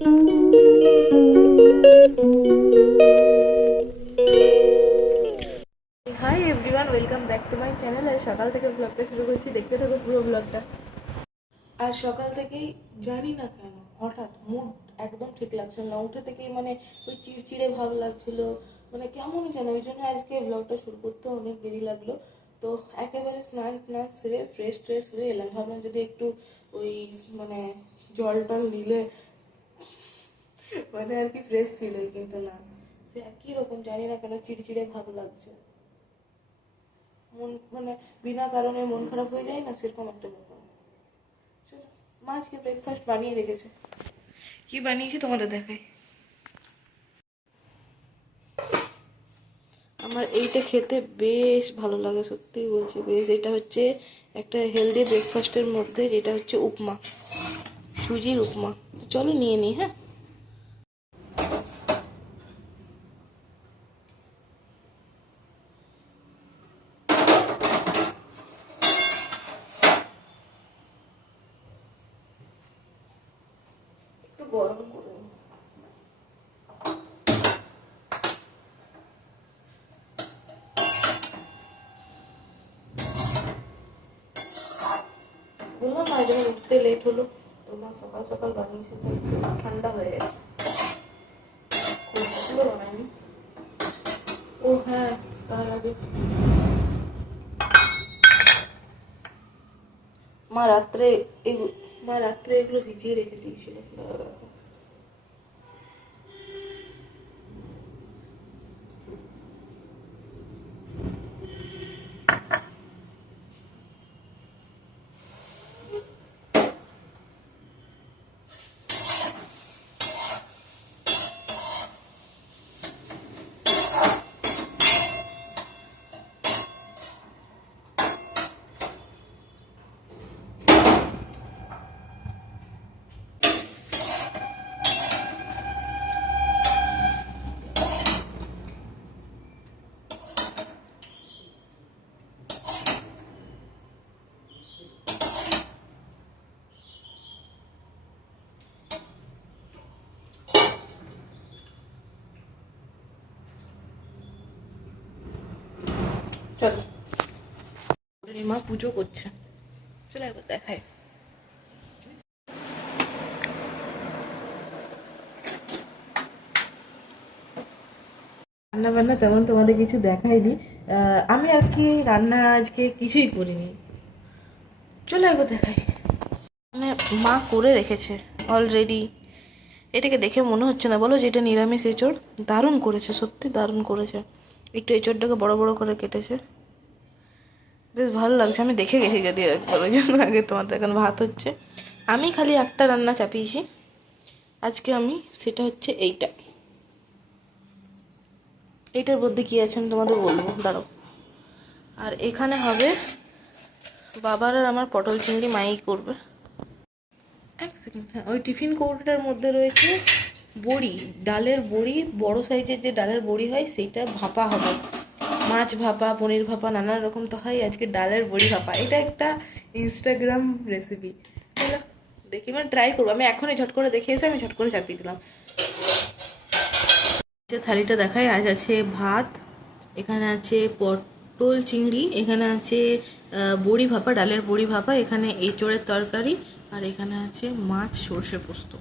High everyone, welcome back to my channel. আর সকাল থেকে ব্লগটা শুরু করছি, দেখতে থাকো পুরো ব্লগটা। আর সকাল থেকেই জানি না কেন হঠাৎ মুড একদম ঠিক লাগছিল না, উঠে থেকেই মানে ওই চিড়চিড়ে ভাব লাগছিল, মানে কেমন যেন, ওই জন্য আজকে ব্লগটা শুরু করতে অনেক দেরি লাগলো। তো একেবারে স্নান টান সেরে ফ্রেশ ট্রেশ হয়ে এলাম, ভাবলাম যদি একটু ওই মানে জল টল নিলে মানে আর কি ফ্রেশ ফিল হয়, কিন্তু না, সে একই রকম জানি না কেন চিড়চিড়ে ভাব লাগছে। মন মানে বিনা কারণে মন খারাপ হয়ে যায় না, সেরকম একটা ব্যাপার। চলো, মা আজকে ব্রেকফাস্ট বানিয়ে রেখেছে, কি বানিয়েছে তোমাদের দেখাই। আমার এইটা খেতে বেশ ভালো লাগে, সত্যিই বলছি বেশ। এটা হচ্ছে একটা হেলদি ব্রেকফাস্টের মধ্যে, যেটা হচ্ছে উপমা, সুজির উপমা। চলো নিয়ে নিই, হ্যাঁ। একটু গরম করে নিই। বললাম না, যখন উঠতে লেট হলো, তোমার সকাল সকাল বানিয়েছি, তাই ঠান্ডা হয়ে গেছে। খুব বানাইনি। ও হ্যাঁ, তার আগে মা রাত্রে মা রাত্রে এগুলো ভিজিয়ে রেখে দিয়েছিল, দাঁড়াও দেখো। চলো, মা পুজো করছে, চলো একবার দেখায়। রান্না বান্না তেমন তোমাদের কিছু দেখাইনি, আমি আর কি রান্না আজকে কিছুই করিনি, চলো একবার দেখাই। মানে মা করে রেখেছে অলরেডি। এটাকে দেখে মনে হচ্ছে না বলো যে এটা নিরামিষ এঁচড়? দারুণ করেছে, সত্যি দারুণ করেছে। একটু এঁচড়টাকে বড় বড় করে কেটেছে, বেশ ভালো লাগছে। আমি দেখে গেছি যদি একবার, ওই জন্য আগে তোমাদের এখন ভাত হচ্ছে। আমি খালি একটা রান্না চাপিয়েছি আজকে আমি, সেটা হচ্ছে এইটার মধ্যে কি আছে আমি তোমাদের বলবো, দাঁড়াও। আর এখানে হবে বাবার আর আমার পটল চিংড়ি, মাই করবে। এক সেকেন্ড, হ্যাঁ, ওই টিফিন কৌটোটার মধ্যে রয়েছে বড়ি, ডালের বড়ি, বড় সাইজের যে ডালের বড়ি হয় সেইটা ভাপা হবে। মাছ ভাপা, পনির ভাপা, নানা রকম তো হয়, আজকে ডালের বড়ি ভাপা। এটা একটা ইনস্টাগ্রাম রেসিপি, চলো দেখি, মানে ট্রাই করবো। আমি এখনই ঝট করে দেখে এসে আমি ঝট করে চাপিয়ে দিলাম। যে থালিটা দেখাই, আজ আছে ভাত, এখানে আছে পটল চিংড়ি, এখানে আছে বড়ি ভাপা, ডালের বড়ি ভাপা, এখানে এঁচোড়ের তরকারি, আর এখানে আছে মাছ সর্ষে পোস্ত।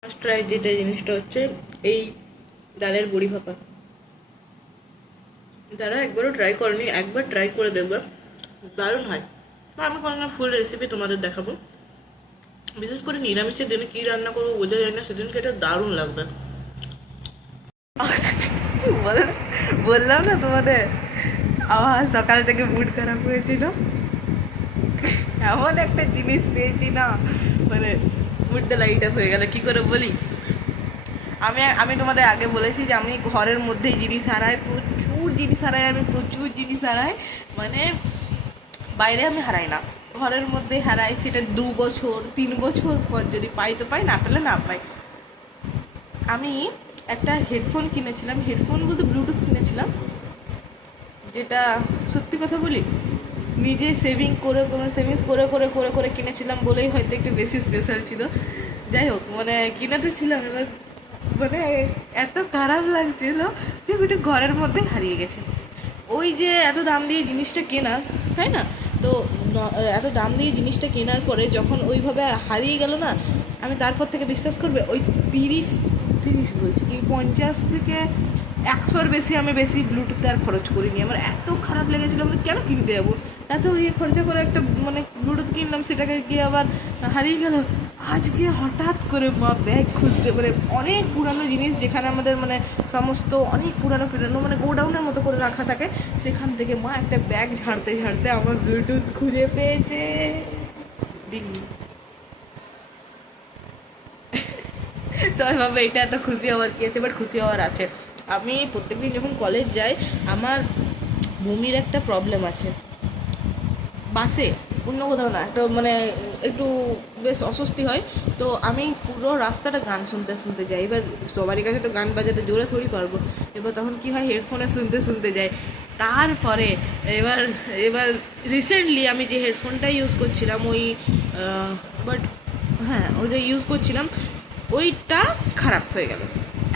ফার্স্ট ট্রাই যেটা জিনিসটা হচ্ছে এই ডালের বড়ি ভাপা। যারা একবারও ট্রাই করেনি, একবার ট্রাই করে দেখবে, দারুণ হয়। আমি কোনো ফুল রেসিপি তোমাদের দেখাবো, বিশেষ করে নিরামিষের দিনে কী রান্না করবো বোঝা যায় না, সেদিনকে এটা দারুণ লাগবে। বললাম না তোমাদের, আমার সকাল থেকে মুড খারাপ হয়েছিল, এমন একটা জিনিস পেয়েছি না, মানে মুডটা লাইট আপ হয়ে গেল। কি করে বলি, আমি আমি তোমাদের আগে বলেছি যে আমি ঘরের মধ্যেই জিনিস হারাই, প্রচুর জিনিস হারাই, আমি প্রচুর জিনিস হারাই, মানে বাইরে আমি হারাই না। ঘরের মধ্যে হারাই, সেটা 2 বছর 3 বছর পর যদি পাই তো পাই, না পেলে না পাই। আমি একটা হেডফোন কিনেছিলাম, হেডফোন বলতে ব্লুটুথ কিনেছিলাম, যেটা সত্যি কথা বলি নিজে সেভিংস করে করে করে করে কিনেছিলাম বলেই হয়তো একটু বেশি স্পেশাল ছিল। যাই হোক, মানে কিনাতে ছিলাম, এবার মানে এত খারাপ লাগছিল যে ওইটা ঘরের মধ্যে হারিয়ে গেছে। ওই যে এত দাম দিয়ে জিনিসটা কেনার, তাই না? তো এত দাম দিয়ে জিনিসটা কেনার পরে যখন ওইভাবে হারিয়ে গেল না, আমি তারপর থেকে বিশ্বাস করবে ওই 30 বলছি কি 50 থেকে 100-র বেশি আমি ব্লুটুথে আর খরচ করিনি। আমার এত খারাপ লেগেছিলো, আমি কেন কিনতে যাবো, এত ইয়ে খরচা করে একটা মানে ব্লুটুথ কিনলাম, সেটাকে গিয়ে আবার হারিয়ে গেল। আজকে হঠাৎ করে মা ব্যাগ খুঁজতে, মানে অনেক পুরানো জিনিস যেখানে আমাদের মানে সমস্ত অনেক পুরানো মানে গোডাউনের মতো করে রাখা থাকে, সেখান থেকে মা একটা ব্যাগ ঝাড়তে ঝাড়তে আমার ব্লুটুথ খুঁজে পেয়েছে। সবাই ভাবে এটা এত খুশি হওয়ার কি আছে, বাট খুশি হওয়ার আছে। আমি প্রত্যেকদিন যখন কলেজ যাই, আমার বমির একটা প্রবলেম আছে, বাসে অন্য কোথাও না, একটা মানে একটু বেশ অস্বস্তি হয়। তো আমি পুরো রাস্তাটা গান শুনতে শুনতে যাই। এবার সবারই কাছে তো গান বাজাতে জোরে থোড়ি পারবো, এবার তখন কি হয়, হেডফোনে শুনতে শুনতে যাই। তারপরে এবার এবার রিসেন্টলি আমি যে হেডফোনটা ইউজ করছিলাম ওই বাট হ্যাঁ ওইটা ইউজ করছিলাম, ওইটা খারাপ হয়ে গেল।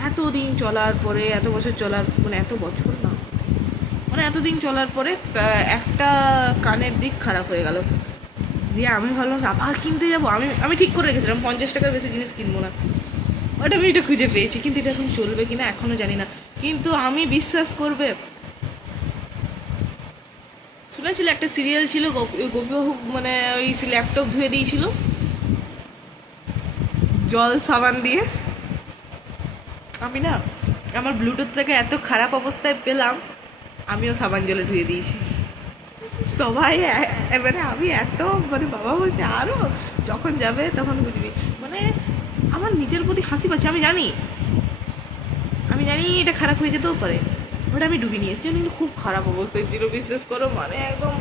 এতদিন চলার পরে, এত বছর চলার, মানে এত বছর না, মানে এতদিন চলার পরে একটা কানের দিক খারাপ হয়ে গেল। দিয়ে আমি ভাবলাম আবার কিনতে যাবো। আমি ঠিক করে রেখেছিলাম 50 টাকার বেশি জিনিস কিনবো না, ওটা আমি এটা খুঁজে পেয়েছি, কিন্তু এটা এখন চলবে কিনা এখনও জানি না। কিন্তু আমি বিশ্বাস করবে, শুনেছিল একটা সিরিয়াল ছিল গোপীবাহু, মানে ওই ল্যাপটপ ধুয়ে দিয়েছিল জল সাবান দিয়ে। আমি না আমার ব্লুটুথটাকে এত খারাপ অবস্থায় পেলাম, আমিও সাবান জলে ধুয়ে দিয়েছি। সবাই এবারে আমি এত মানে বাবা বলছে আরও যখন যাবে তখন বুঝবি, মানে আমার নিজের প্রতি হাসি পাচ্ছে। আমি জানি এটা খারাপ হয়ে যেতেও পারে, বাট আমি ডুবি নিয়েছি। কিন্তু খুব খারাপ অবস্থায় ছিল, বিশ্বাস করো, মানে একদম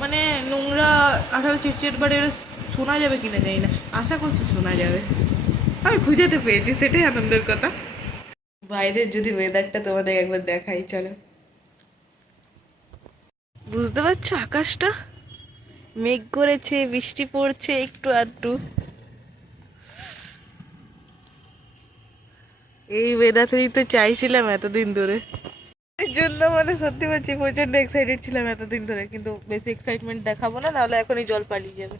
মানে নোংরা 18 চিটচিট, বাট এটা শোনা যাবে কিনা জানি না, আশা করছি শোনা যাবে। আমি খুঁজে তো পেয়েছি, সেটাই আনন্দের কথা। বাইরের যদি ওয়েদারটা তোমাদের একবার দেখাই, চলো। বুঝতে পারছো আকাশটা মেঘ করেছে, বৃষ্টি পড়ছে একটু আধটু। এই ওয়েদারই তো চাইছিলাম এতদিন ধরে, এর জন্য মানে সত্যি বলছি প্রচন্ড এক্সাইটেড ছিলাম এতদিন ধরে, কিন্তু বেশি এক্সাইটমেন্ট দেখাবো না, নাহলে এখনই জল পালিয়ে যাবে।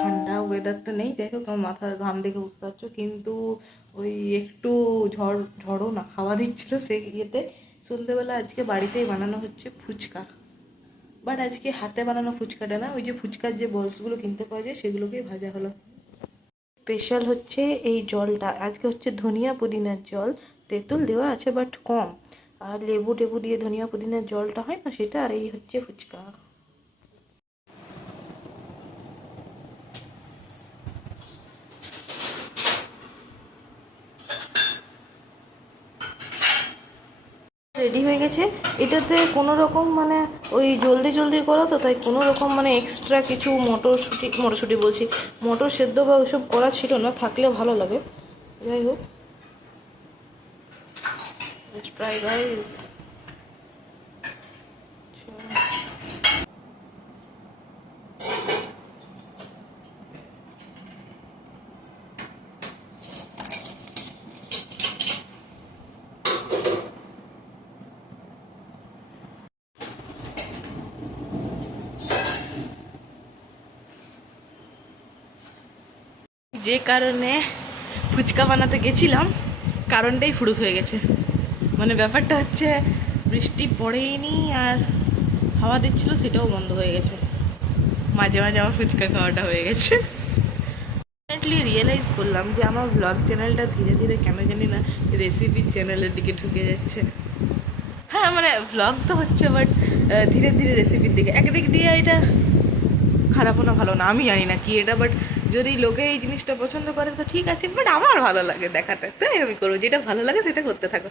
ঠান্ডা ওয়েদার তো নেই, যাই হোক আমার মাথার ঘাম দেখে বুঝতে পারছো, কিন্তু ওই একটু ঝড়ও না খাওয়া দিচ্ছিল সেই ইয়েতে। সন্ধ্যেবেলা আজকে বাড়িতেই বানানো হচ্ছে ফুচকা, বাট আজকে হাতে বানানো ফুচকাটা না, ওই যে ফুচকার যে বলসগুলো কিনতে পাওয়া যায় সেগুলোকেই ভাজা হলো। স্পেশাল হচ্ছে এই জলটা, আজকে হচ্ছে ধনিয়া পুদিনার জল, তেঁতুল দেওয়া আছে বাট কম, আর লেবু টেবু দিয়ে ধনিয়া পুদিনার জলটা হয় না সেটা, আর এই হচ্ছে ফুচকা। রেডি হয়ে গেছে। এটাতে কোনো রকম মানে ওই জলদি জলদি করা তো, তাই কোনো রকম মানে এক্সট্রা কিছু মটরশুঁটি বলছি, মটর সেদ্ধ বা ওইসব করা ছিল না, থাকলে ভালো লাগে। যাই হোক, ট্রাই গাইস। যে কারণে ফুচকা বানাতে গেছিলাম, কারণটাই ফুরুত হয়ে গেছে। মানে ব্যাপারটা হচ্ছে বৃষ্টি পড়েইনি আর হাওয়া দিচ্ছিল, সেটাও বন্ধ হয়ে গেছে, মাঝে মাঝে আমার ফুচকা খাওয়াটা হয়ে গেছে। রিয়েলাইজ করলাম যে আমার ব্লগ চ্যানেলটা ধীরে ধীরে কেন জানি না রেসিপির চ্যানেলের দিকে ঢুকে যাচ্ছে। হ্যাঁ মানে ব্লগ তো হচ্ছে, বাট ধীরে ধীরে রেসিপির দিকে। একদিক দিয়ে এটা খারাপও না ভালো না, আমি জানি না কি এটা, বাট যদি লোকে এই জিনিসটা পছন্দ করে তো ঠিক আছে, বাট আমার ভালো লাগে দেখাতে, তাই আমি করবো, যেটা ভালো লাগে সেটা করতে থাকো।